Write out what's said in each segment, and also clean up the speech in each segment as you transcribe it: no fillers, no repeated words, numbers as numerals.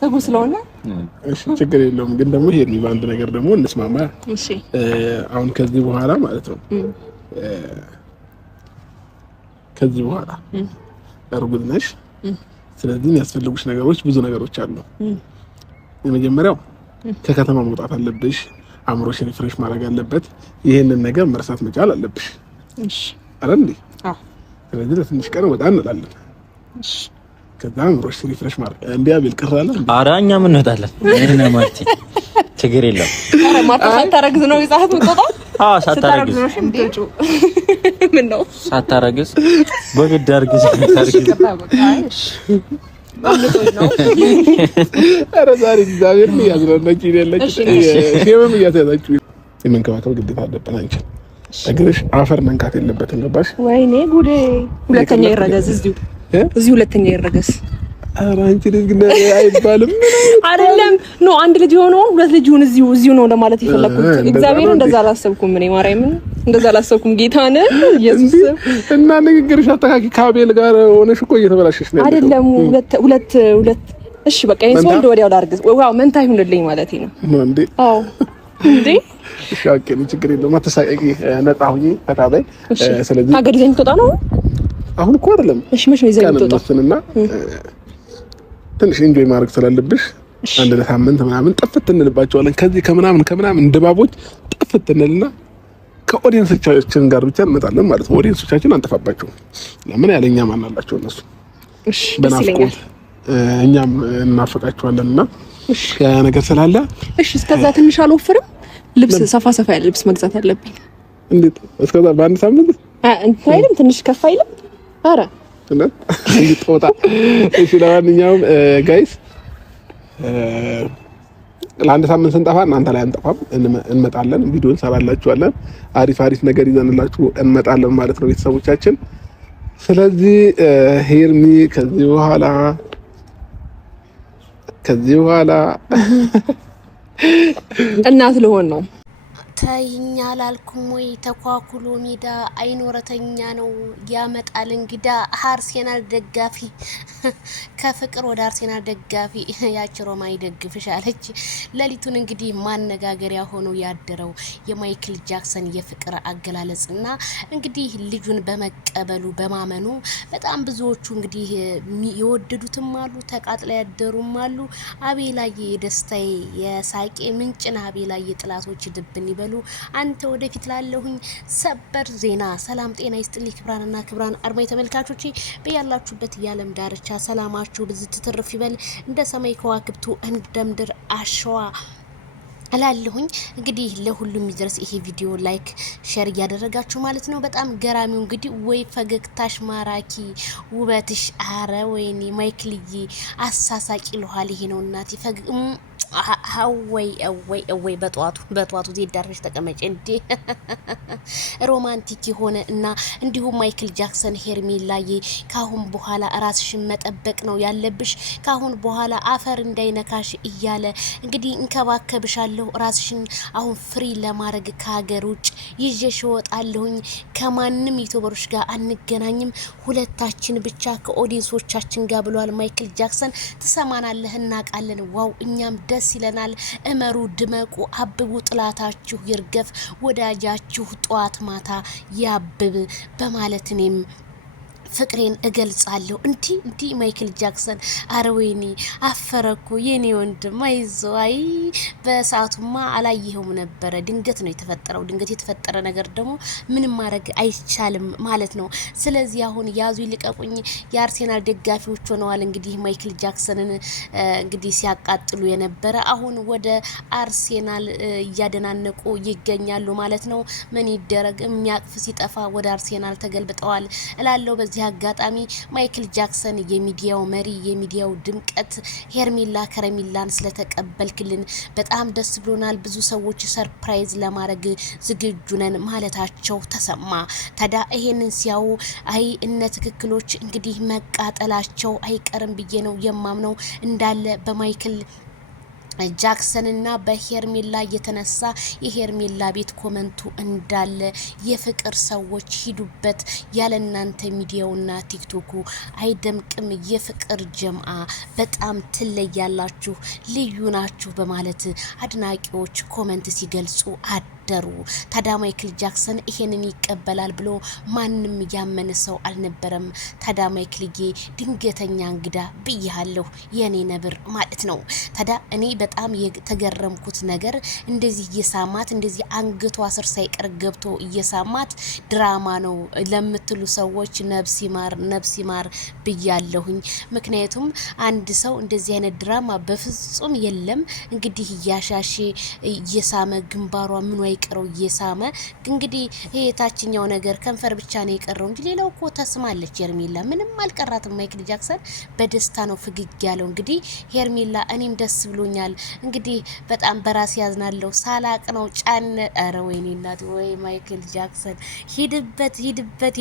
ተጉ ስለሆነ እሺ ችግር የለውም። ግን ደግሞ ሄርሚ በአንድ ነገር ደግሞ እንስማማ። እሺ አሁን ከዚህ በኋላ ማለት ነው ከዚህ በኋላ እርጉዝ ነሽ። ስለዚህ የሚያስፈልጉሽ ነገሮች ብዙ ነገሮች አሉ። የመጀመሪያው ከከተማ መውጣት አለብሽ። አእምሮሽን ፍሬሽ ማድረግ አለበት። ይሄንን ነገር መርሳት መቻል አለብሽ። እሺ አይደል እንዴ? አዎ። ስለዚህ ለትንሽ ቀን ወጣ እንላለን። እሺ ከዛ አእምሮሽን ፍሬሽ ማድረግ እንዲያብል ቅራለ። ኧረ እኛ ምን እንወጣለን? እኔና ማርቲ ችግር የለም። ኧረ ማርቲ ሳታረግዝ ነው ይዛት የምትወጣው? አዎ ሳታረግዝ ምን ነው ሳታረግዝ በግድ አርግዝ ኧረ ዛሬ እግዚአብሔር ያዝናናችሁ ይለለች ሼምም እያተያዛችሁ የመንከባከብ ግዴታ አለብን። አንቺ እግርሽ አፈር መንካት የለበትም። ገባሽ? ወይኔ ጉዴ! ሁለተኛ ይረገዝ እዚሁ ሁለተኛ ይረገዝ። ኧረ አንቺ ልጅ ግን አይባልም አይደለም። ኖ አንድ ልጅ ሆኖ ሁለት ልጅ ሆነ እዚሁ ነው ለማለት የፈለኩት። እግዚአብሔር እንደዛ አላሰብኩም። እኔ ማርያምን እንደዛ አላሰብኩም። ጌታን ኢየሱስ እና ንግግርሽ አስተካኪ። ከአቤል ጋር ሆነሽ እኮ እየተበላሸሽ ነው አይደለም። ሁለት እሺ በቃ ይሄን ወልድ ወዲያው ላርግዝ። ዋው መንታ ይሁንልኝ ማለቴ ነው እንዴ? አዎ እንዴ እሺ አውቄ ነው። ችግር የለውም። አትሳቀቂ። ነጣ ሁኚ ፈታ በይ። ስለዚህ ሀገር ይዘኝ ትወጣ ነው አሁን እኮ አይደለም። እሺ መቼ ነው ይዘኝ ትወጣ? ትንሽ ኢንጆይ ማድረግ ስላለብሽ አንድ ለሳምንት ምናምን ጠፍት እንልባቸዋለን። ከዚህ ከምናምን ድባቦች ጠፍት እንልና ከኦዲየንሶቻችን ጋር ብቻ እንመጣለን ማለት ነው። ኦዲየንሶቻችን አንጠፋባቸው። ለምን ያለኛ ማን አላቸው እነሱ? እሺ በናፍቆት እኛም እናፈቃቸዋለንና እሺ ያ ነገር ስላለ እሺ እስከዛ ትንሽ አልወፍርም። ልብስ ሰፋ ያለ ልብስ መግዛት አለብኝ። እንዴት እስከዛ በአንድ ሳምንት አይደለም ትንሽ ከፍ አይልም? ኧረ እንዴት እሺ ለማንኛውም ጋይስ ለአንድ ሳምንት ስንጠፋ እናንተ ላይ አንጠፋም፣ እንመጣለን። ቪዲዮ እንሰራላችኋለን። አሪፍ ነገር ይዘንላችሁ እንመጣለን ማለት ነው ቤተሰቦቻችን። ስለዚህ ሄርሚ ከዚህ በኋላ እናት ልሆን ነው። ተይኛ ላልኩም ወይ ተኳኩሎ ሜዳ አይኖረተኛ ነው ያመጣል እንግዳ። አርሴናል ደጋፊ ከፍቅር ወደ አርሴናል ደጋፊ ያቺ ሮማ ይደግፍሽ አለች። ሌሊቱን እንግዲህ ማነጋገሪያ ሆኖ ያደረው የማይክል ጃክሰን የፍቅር አገላለጽና እንግዲህ ልጁን በመቀበሉ በማመኑ በጣም ብዙዎቹ እንግዲህ የወደዱትም አሉ፣ ተቃጥላ ያደሩም አሉ። አቤላዬ የደስታዬ የሳቄ ምንጭና አቤላዬ ጥላቶች ድብን ይበሉ። አንተ ወደፊት ላለሁኝ ሰበር ዜና። ሰላም ጤና ይስጥልኝ ክብራንና ክብራን አድማጭ ተመልካቾቼ በያላችሁበት የዓለም ዳርቻ ሰላማችሁ ብዝት ትርፍ ይበል እንደ ሰማይ ከዋክብቱ እንደ ምድር አሸዋ አላለሁኝ። እንግዲህ ለሁሉም ይድረስ ይሄ ቪዲዮ ላይክ ሼር እያደረጋችሁ ማለት ነው። በጣም ገራሚው እንግዲህ ወይ ፈገግታሽ ማራኪ ውበትሽ፣ አረ ወይኔ ማይክልዬ አሳሳቂ ልኋል። ይሄ ነው እናቴ ወይ በጧቱ ዜዳርሽ ተቀመጭ እንዴ! ሮማንቲክ የሆነ እና እንዲሁም ማይክል ጃክሰን ሄርሜላዬ ካሁን በኋላ ራስሽን መጠበቅ ነው ያለብሽ፣ ካሁን በኋላ አፈር እንዳይነካሽ እያለ እንግዲህ እንከባከብሻለሁ። ራስሽን አሁን ፍሪ ለማድረግ ከሀገር ውጭ ይዤሽ እወጣለሁኝ። ከማንም ዩቲዩበሮች ጋር አንገናኝም፣ ሁለታችን ብቻ ከኦዲየንሶቻችን ጋር ብሏል ማይክል ጃክሰን። ትሰማናለህ? እናቃለን። ዋው እኛም ደስ ይለናል። እመሩ፣ ድመቁ፣ አብቡ፣ ጥላታችሁ ይርገፍ፣ ወዳጃችሁ ጧት ማታ ያብብ በማለት እኔም ፍቅሬን እገልጻለሁ። እንዲ ማይክል ጃክሰን አረ ወይኔ አፈረኩ የኔ ወንድም አይዞ። አይ በሰዓቱማ አላየኸውም ነበረ። ድንገት ነው የተፈጠረው። ድንገት የተፈጠረ ነገር ደግሞ ምንም ማድረግ አይቻልም ማለት ነው። ስለዚህ አሁን ያዙ ይልቀቁኝ የአርሴናል ደጋፊዎች ሆነዋል እንግዲህ ማይክል ጃክሰንን እንግዲህ ሲያቃጥሉ የነበረ አሁን ወደ አርሴናል እያደናነቁ ይገኛሉ ማለት ነው። ምን ይደረግ የሚያቅፍ ሲጠፋ ወደ አርሴናል ተገልብጠዋል እላለሁ። በዚህ አጋጣሚ ማይክል ጃክሰን የሚዲያው መሪ የሚዲያው ድምቀት ሄርሜላ ከረሜላን ስለተቀበልክልን በጣም ደስ ብሎናል። ብዙ ሰዎች ሰርፕራይዝ ለማድረግ ዝግጁ ነን ማለታቸው ተሰማ። ታዲያ ይሄንን ሲያው አይ እነ ትክክሎች እንግዲህ መቃጠላቸው አይቀርም ብዬ ነው የማምነው። እንዳለ በማይክል ጃክሰንና በሄርሜላ የተነሳ የሄርሜላ ቤት ኮመንቱ እንዳለ የፍቅር ሰዎች ሂዱበት ያለ እናንተ ሚዲያውና ቲክቶኩ አይደምቅም የፍቅር ጀምአ በጣም ትለያላችሁ ልዩ ናችሁ በማለት አድናቂዎች ኮመንት ሲገልጹ አደሩ። ታዲያ ማይክል ጃክሰን ይሄንን ይቀበላል ብሎ ማንም ያመነ ሰው አልነበረም። ታዲያ ማይክልዬ ድንገተኛ እንግዳ ብያለሁ የኔ ነብር ማለት ነው። ታዲያ እኔ በጣም የተገረምኩት ነገር እንደዚህ እየሳማት እንደዚህ አንገቷ ስር ሳይቀር ገብቶ እየሳማት ድራማ ነው ለምትሉ ሰዎች ነፍስ ይማር ብያለሁኝ። ምክንያቱም አንድ ሰው እንደዚህ አይነት ድራማ በፍጹም የለም። እንግዲህ እያሻሼ እየሳመ ግንባሯ ምን ይቀረው እየሳመ እንግዲህ ይሄ ታችኛው ነገር ከንፈር ብቻ ነው የቀረው እንጂ ሌላው እኮ ተስማለች ሄርሜላ ምንም አልቀራትም። ማይክል ጃክሰን በደስታ ነው ፍግግ ያለው። እንግዲህ ሄርሜላ እኔም ደስ ብሎኛል። እንግዲህ በጣም በራስ ያዝናለሁ ሳላቅ ነው ጫን አረ ወይኔ እናት ወይ ማይክል ጃክሰን ሂድበት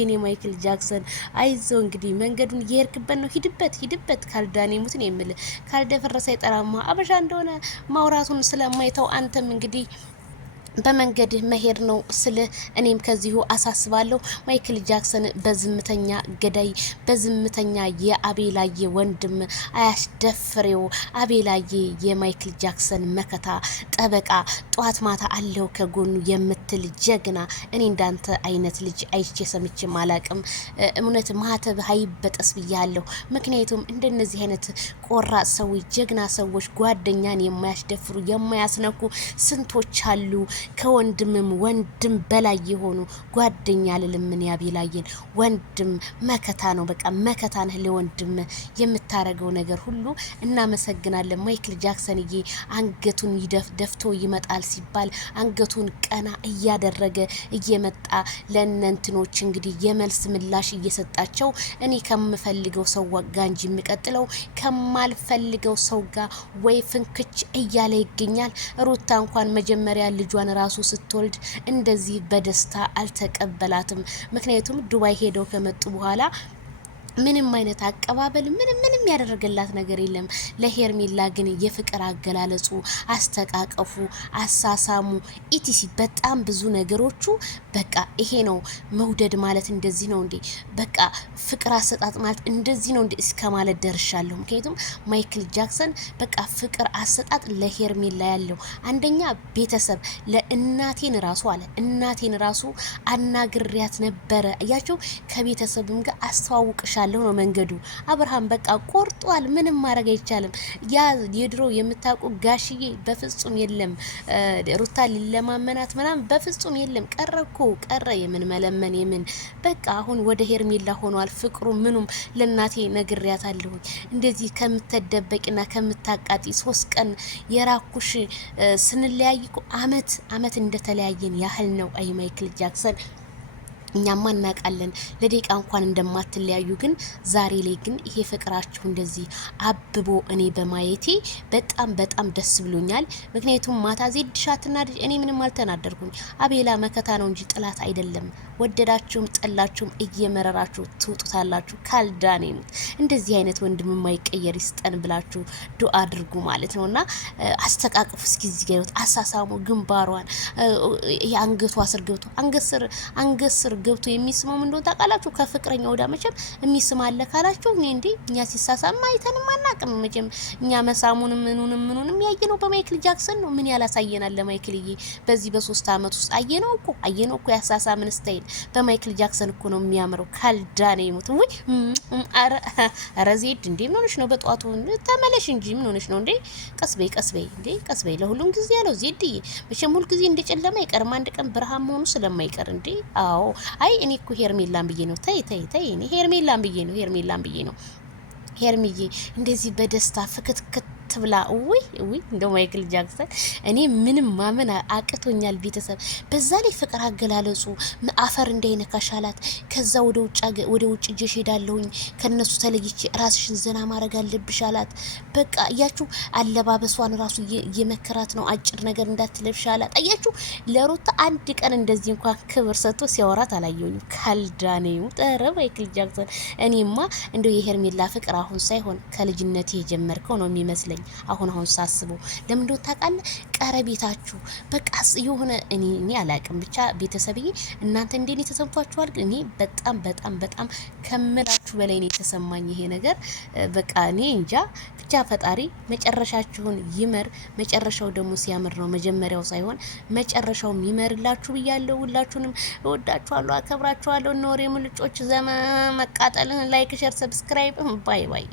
የኔ ማይክል ጃክሰን አይዞ እንግዲህ መንገዱን እየሄድክበት ነው ሂድበት ካልዳኔ ሙት ነው የምል ካልደፈረሰ አይጠራማ አበሻ እንደሆነ ማውራቱን ስለማይተው አንተም እንግዲህ በመንገድ መሄድ ነው ስለ እኔም ከዚሁ አሳስባለሁ። ማይክል ጃክሰን በዝምተኛ ገዳይ በዝምተኛ የአቤላዬ ወንድም አያስደፍሬው አቤላዬ የማይክል ጃክሰን መከታ ጠበቃ ጧት ማታ አለው ከጎኑ የምትል ጀግና እኔ እንዳንተ አይነት ልጅ አይቼ ሰምቼ ማላቅም። እምነት ማህተብ ሀይበጠስ ብያለሁ። ምክንያቱም እንደነዚህ አይነት ቆራጥ ሰዎች ጀግና ሰዎች ጓደኛን የማያስደፍሩ የማያስነኩ ስንቶች አሉ። ከወንድምም ወንድም በላይ የሆኑ ጓደኛ ለምን ያቤላየን ወንድም መከታ ነው። በቃ መከታ ነህ ለወንድም የምታረገው ነገር ሁሉ እናመሰግናለን። ማይክል ጃክሰንዬ አንገቱን ደፍቶ ይመጣል ሲባል አንገቱን ቀና እያደረገ እየመጣ ለእነንትኖች እንግዲህ የመልስ ምላሽ እየሰጣቸው እኔ ከምፈልገው ሰው ጋር እንጂ የሚቀጥለው ከማልፈልገው ሰው ጋር ወይ ፍንክች እያለ ይገኛል። ሩታ እንኳን መጀመሪያ ልጇን ራሱ ስትወልድ እንደዚህ በደስታ አልተቀበላትም። ምክንያቱም ዱባይ ሄደው ከመጡ በኋላ ምንም አይነት አቀባበል ምንም ያደረገላት ነገር የለም። ለሄርሜላ ግን የፍቅር አገላለጹ፣ አስተቃቀፉ፣ አሳሳሙ ኢቲሲ በጣም ብዙ ነገሮቹ በቃ ይሄ ነው መውደድ ማለት እንደዚህ ነው እንዴ በቃ ፍቅር አሰጣጥ ማለት እንደዚህ ነው እንዴ እስከ ማለት ደርሻለሁ። ምክንያቱም ማይክል ጃክሰን በቃ ፍቅር አሰጣጥ ለሄርሜላ ያለው አንደኛ ቤተሰብ ለእናቴን ራሱ አለ እናቴን ራሱ አናግሪያት ነበረ እያቸው ከቤተሰብም ጋር አስተዋውቅሻ ያለው ነው መንገዱ። አብርሃም በቃ ቆርጧል። ምንም ማድረግ አይቻልም። ያ የድሮ የምታውቁ ጋሽዬ በፍጹም የለም። ሩታ ሊለማመናት ምናምን በፍጹም የለም። ቀረ የምን መለመን የምን በቃ አሁን ወደ ሄርሜላ ሆኗል ፍቅሩ ምኑም። ለናቴ ነግሬያታለሁ እንደዚህ ከምትደበቂና ከምታቃጢ 3 ቀን የራኩሽ ስንለያይኩ አመት እንደተለያየን ያህል ነው። አይ ማይክል ጃክሰን እኛማ እናውቃለን ለደቂቃ እንኳን እንደማትለያዩ። ግን ዛሬ ላይ ግን ይሄ ፍቅራችሁ እንደዚህ አብቦ እኔ በማየቴ በጣም ደስ ብሎኛል። ምክንያቱም ማታ ዜድሻትና እኔ ምንም አልተናደርኩኝ። አቤላ መከታ ነው እንጂ ጥላት አይደለም። ወደዳችሁም ጠላችሁም እየመረራችሁ ትውጡታላችሁ። ካልዳኔም እንደዚህ አይነት ወንድም የማይቀየር ይስጠን ብላችሁ ዱአ አድርጉ ማለት ነውና አስተቃቅፉ እስኪ እዚህ ጋር አሳሳሙ ግንባሯን አንገቷ ስር ገብቶ አንገት ስር ገብቶ የሚስመው ምን እንደሆነ ታውቃላችሁ? ከፍቅረኛ ወዳ መቼም የሚስማለ ካላችሁ እኔ እንዴ እኛ ሲሳሳም አይተንም አናቅም። መቼም እኛ መሳሙንም ምኑንም ያየነው በማይክል ጃክሰን ነው። ምን ያላሳየናል ለማይክልዬ በዚህ በ3 አመት ውስጥ አየነው እኮ ያሳሳምን ስታይል በማይክል ጃክሰን እኮ ነው የሚያምረው። ካልዳኔ ይሙት ወይ አረ ዜድ እንዴ ምን ሆነሽ ነው? በጧቱ ተመለሽ እንጂ ምን ሆነሽ ነው እንዴ? ቀስበይ ለሁሉም ጊዜ ያለው ዜድዬ መቼም ሁሉ ጊዜ እንደጨለማ ይቀርማ አንድ ቀን ብርሃን መሆኑ ስለማይቀር እንዴ። አዎ አይ እኔ እኮ ሄርሜላን ብዬ ነው። ተይ እኔ ሄርሜላን ብዬ ነው። ሄርሚዬ እንደዚህ በደስታ ፍክትክት ብላ ወይ እንደ ማይክል ጃክሰን እኔ ምንም ማመን አቅቶኛል። ቤተሰብ በዛ ላይ ፍቅር አገላለጹ አፈር እንዳይነካሻላት ከዛ ወደ ውጭ ጀሽ ሄዳለሁኝ ከነሱ ተለይቼ ራስሽን ዘና ማድረግ አለብሻላት። በቃ እያችሁ አለባበሷን ራሱ የመከራት ነው። አጭር ነገር እንዳትለብሻላት አያችሁ። ለሩታ አንድ ቀን እንደዚህ እንኳን ክብር ሰጥቶ ሲያወራት አላየሁኝም። ካልዳኔው ጠረ ማይክል ጃክሰን እኔማ እንደው የሄርሜላ ፍቅር አሁን ሳይሆን ከልጅነት የጀመርከው ነው የሚመስለኝ። የሚመስለኝ አሁን ሳስበው። ለምን እንደው ታውቃለህ ቀረቤታችሁ በቃ የሆነ እኔ አላውቅም ብቻ ቤተሰብዬ እናንተ እንዴት ነው ተሰምቷችኋል? እኔ በጣም በጣም በጣም ከምላችሁ በላይ ነው የተሰማኝ ይሄ ነገር። በቃ እኔ እንጃ ብቻ ፈጣሪ መጨረሻችሁን ይመር። መጨረሻው ደግሞ ሲያምር ነው መጀመሪያው ሳይሆን መጨረሻው ይመርላችሁ ብያለሁ። ሁላችሁንም እወዳችኋለሁ፣ አከብራችኋለሁ። ኖሬ ሙልጮች ዘመ መቃጠልን ላይክ፣ ሼር፣ ሰብስክራይብ ባይ ባይ